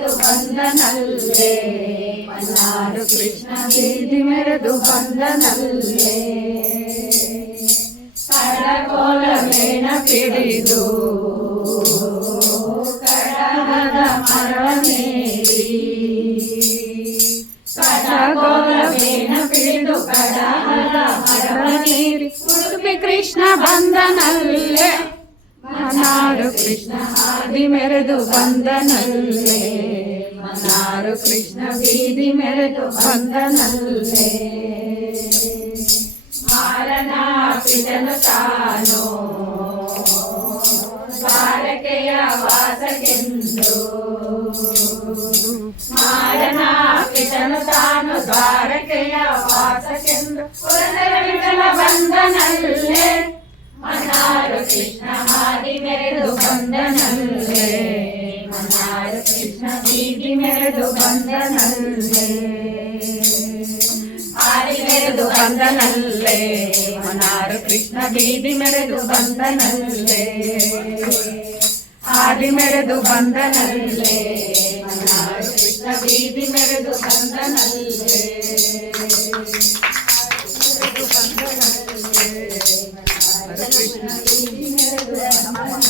ಮೆರೆದು ಬಂದನಲ್ಲೇ ಮನ್ನಾರು ಕೃಷ್ಣ ಬೀದಿ ಮೆರೆದು ಬಂದನಲ್ಲೇ ಕಡಕೋಲ ಮೇಣ ಪಿಡಿದು ಕಡಗದ ಮರನೇರಿ ಕಡಕೋಲ ಮೇಣ ಪಿಡಿದು ಕಡಗದ ಮರನೇರಿ ಉಡುಪಿ ಕೃಷ್ಣ ಬಂದನಲ್ಲೇ ಮನ್ನಾರು ಕೃಷ್ಣ ಹಾದಿ ಮೆರೆದು ಬಂದನಲ್ಲೇ ಮನ್ನಾರು ಕೃಷ್ಣ ಬೀದಿ ಮೆರೆದು ಬಂದನಲ್ಲೇ ಮಾರನ ಪಿತನು ತಾನು ದ್ವಾರಕೆಯ ವಾಸಗೆಂದು ಮಾರನ ಪಿತನು ತಾನು ದ್ವಾರಕೆಯ ವಾಸಗೆಂದು ಪುರಂದರ ವಿಠಲ ಬಂದನಲ್ಲೇ ಮನ್ನಾರು ಕೃಷ್ಣ ಹಾದಿ ಮೆರೆದು ಬಂದನಲ್ಲೇ ಮನ್ನಾರು ಕೃಷ್ಣ ಬೀದಿ ಮೆರೆದು ಬಂದನಲ್ಲೇ ಹಾದಿ ಮೆರೆದು ಬಂದನಲ್ಲೇ ಮನ್ನಾರು ಕೃಷ್ಣ ಬೀದಿ ಮೆರೆದು ಬಂದನಲ್ಲೇ ಹಾದಿ ಮೆರೆದು ಬಂದನಲ್ಲೇ ಮನ್ನಾರು ಕೃಷ್ಣ ಬೀದಿ ಮೆರೆದು ಬಂದನಲ್ಲೇ